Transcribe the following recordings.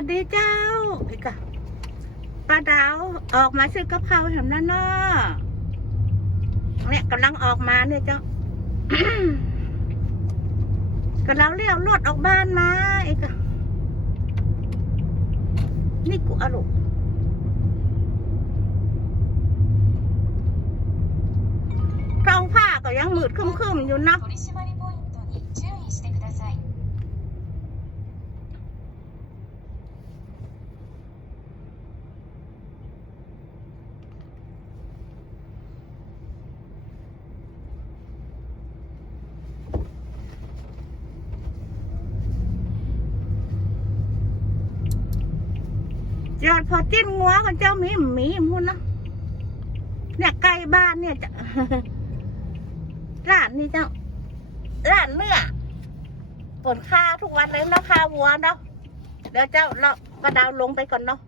วัสดีเจ้าอีกอะป้าดาวออกมาซื้อกับข้าแถมนั้นเนาะเนี่ยกำลังออกมาเนี่ยเจ้ากำลังเรียกรถออกบ้านมาอีกอะนี่กูอารมณ์ท้องผ้าก็ยังมืดครึมๆอยู่นะ ยอดพอจิ้นงัวกันเจ้ามีหมีมุนนะเนี่ยใกล้บ้านเนี่ยจะร้านนี่เจ้าร้านเนื้อผลค่าทุกวันเลยเนาะค่าวัวเนาะเดี๋ยวเจ้าเรากระดาวลงไปก่อนเนาะ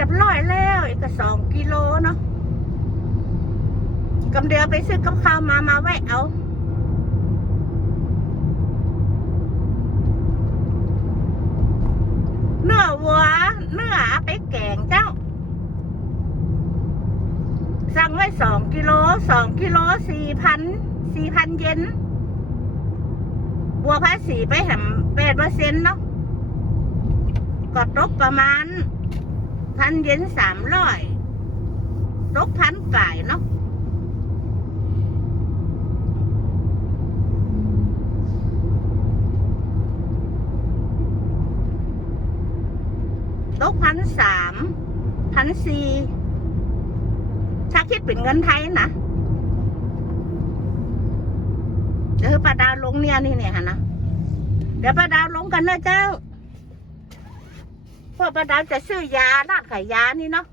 รียบร้อยแล้วอีกสองกิโลเนาะกำเดียวไปซื้อกับข้าวมามาแวะเอาเนื้อวัวเนื้อไปแกงเจ้า สั่งไว้สองกิโลสองกิโลสี่พันสี่พันเยนบัวภาษีไปแหมแปดเปอร์เซ็นต์เนาะก็ตกประมาณ พันเยนสามร้อยตกพันกลายเนาะตกพันสามพันสี่ถ้าคิดเป็นเงินไทยนะเดี๋ยวป้าดาวลงเนี่ยนี่เนี่ยฮะนะเดี๋ยวป้าดาวลงกันนะเจ้า พราะป้าดาวจะซื้อยาร้านขายยานี่เนาะ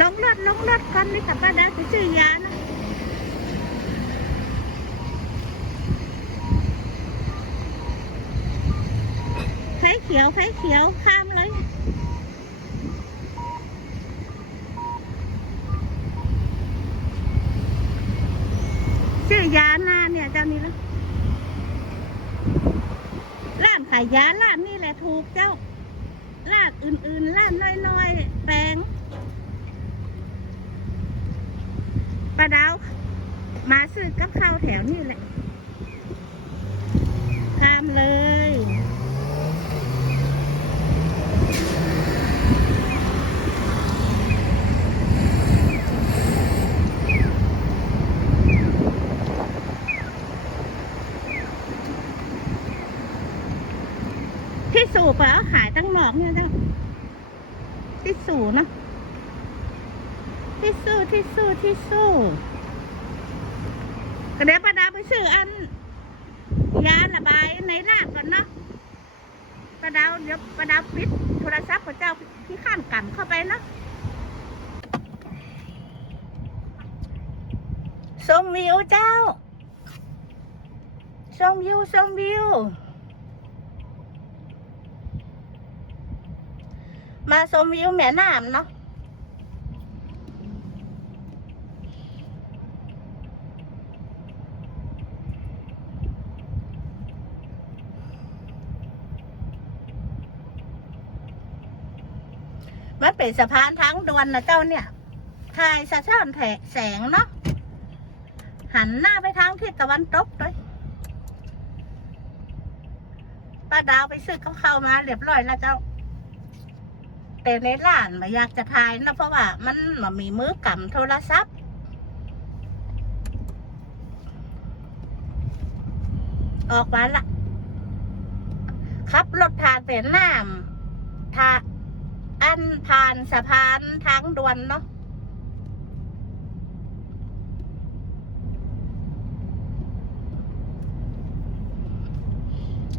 ลงรถลงรถกันนี่ค่ะป้าดาวจะซื้อยานะไฟเขียวไฟเขียวข้าเลยชื่อยานาเนี่ละร้านขายยาร้านนี่แหละถูกเจ้าร้านอื่นๆร้านน้อยๆแปลงปลาดาว มาซื้อกับข้าวแถวนี่แหละข้ามเลย ที่สูบเอาขายตั้งหนอกเนี่ยเจ้าที่สูเนอะ ที่สู้ที่สู้ที่สู้ก็เดี๋ยวประดาไปซื้ออันยาระบายในร้านก่อนเนาะประดาวเดี๋ยวประดาวปิดโทรศัพท์ของเจ้าที่ข้านกันเข้าไปเนาะชมวิวเจ้าชมวิวชมวิว มาชมวิวแม่น้ำเนาะ เป็นสะพานทางด่วนนะเจ้าเนี่ยทายสะท้อนแถแสงเนาะหันหน้าไปทางทิศตะวันตกเลยป้าดาวไปซื้อกับข้าวมาเรียบร้อยแล้วเจ้า แต่ในร้านม่อยากจะถ่ายนะเพราะว่ามันมามีมือกำโทรศัพท์ออกมาละขับรถทางแต่น้ำทาานผ่านสะพานทางด่วนเนาะ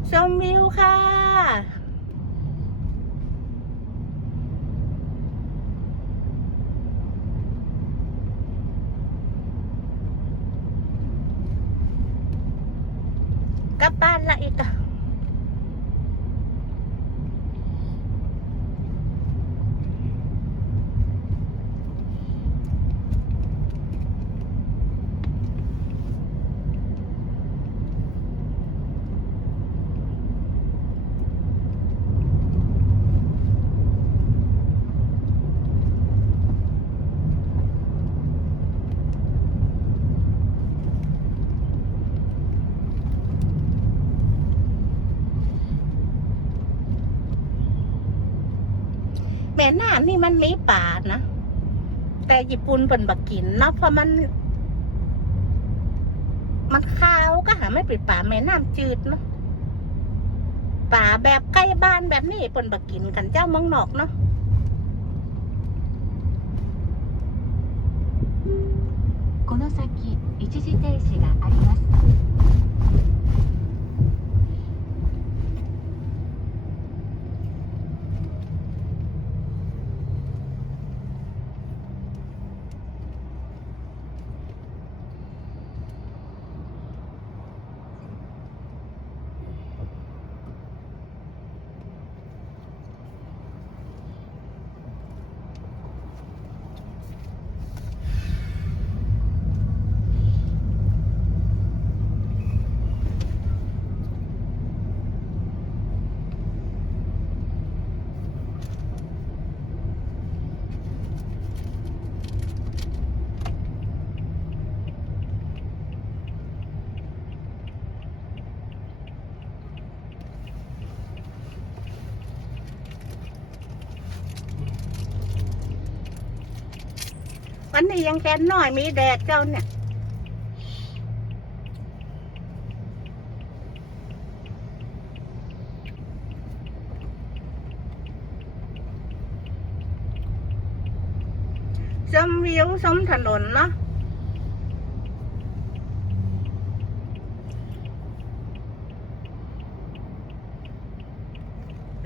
ชมวิวค่ะ กลับบ้านละอีกอะ ม่น้ำนี่มันมีป่านะ แต่ญี่ปุ่นเป็นบักกินเนาะเพราะมัน มันขาวก็หาไม่เป็นป่าแม่น้ำจืดเนาะป่าแบบใกล้บ้านแบบนี้เป็นบักกินกันเจ้าเมืองนอกเนาะ この先一時停止があります วันนี้ยังแค่น้อยมีแดดเจ้าเนี่ยชมวิวชมถนนเนาะ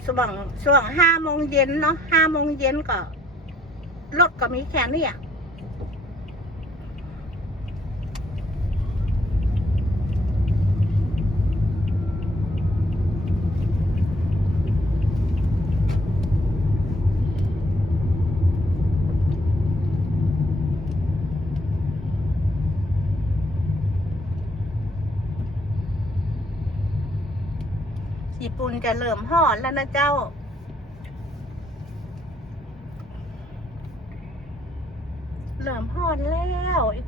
ช่วงช่วงห้าโมงเย็นเนาะห้าโมงเย็นก็รถก็มีแค่นี้อะ ญี่ปุ่นจะเริ่มห่อนแล้วนะเจ้า เริ่มห่อนแล้วอีก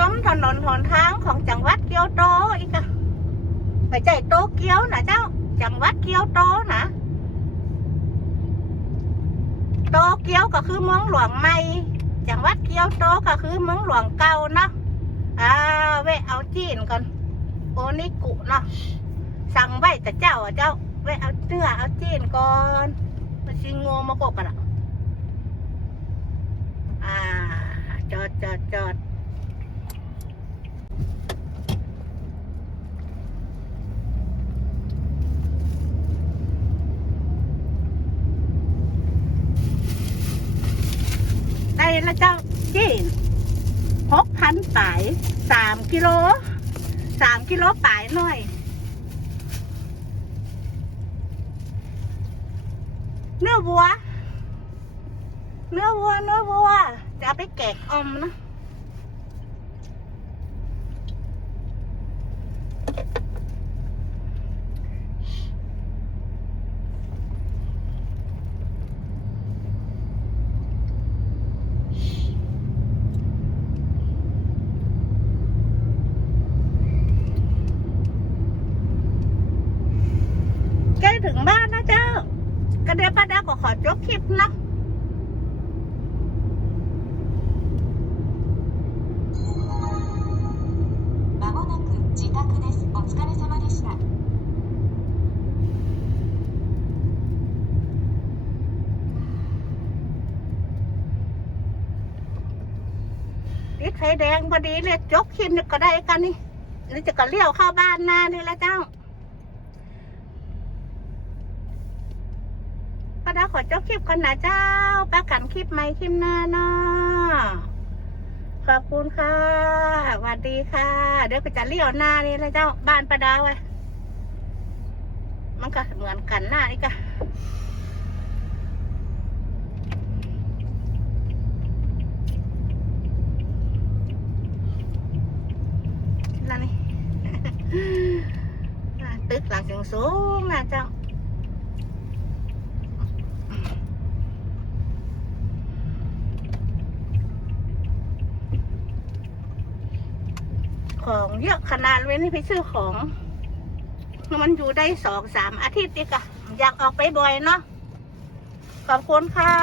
ชมถนนหนทางของจังหวัดเกียวโตอีกอะไม่ใช่โตเกียวนะเจ้า จังหวัดเกียวโตนะโตเกียวก็คือเมืองหลวงใหม่จังหวัดเกียวโตก็คือเมืองหลวงเก่าเนาะอ่าแวะเอาจีนก่อนโอนิกุเนาะสั่งไว้แต่เจ้าอะเจ้าแวะเอาเนื้อเอาจีนก่อนมาชิงโงมากบกันอะอ่าจอดจอดจอด ล้วเจ้าจี้หกพันป่ายสามกิโลสามกิโลป่ายหน่อยเนื้อวัว เนื้อวัวเนื้อวัว จะไปแกะอมนะ く自宅ですお疲れ様でした。 ติดไฟแดงพอดีเลยจกคลิปนี่ก็ได้กันนี่นี่จะก็เลี้ยวเข้าบ้านหน้านี่ละเจ้าป้าดาวขอจบคลิปกันนะเจ้าป้ากันคลิปใหม่คลิปหน้าเนาะ ขอบคุณค่ะสวัสดีค่ะ เดี๋ยวก็จะเลี้ยวหน้านี่เละเจ้าบ้านป้าดาวไว้มันก็เหมือนกันหน้านี่ก็นั่นนี่อ่าตึกหลังสูงสูงๆนะเจ้า ของเยอะขนาดเว้นให้ไปซื้อของมันอยู่ได้สองสามอาทิตย์ดีกะอยากออกไปบ่อยเนาะขอบคุณค่ะ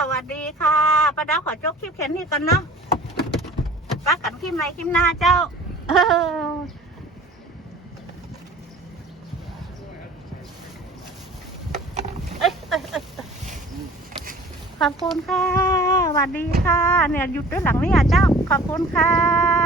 สวัสดีค่ะป้าดาวขอจบคลิปแค่นี้ก่อนเนาะป้ากันคลิปไหนคลิปหน้าเจ้าขอบคุณค่ะสวัสดีค่ะ เนี่ยหยุดด้วยหลังนี่อะเจ้า ขอบคุณค่ะ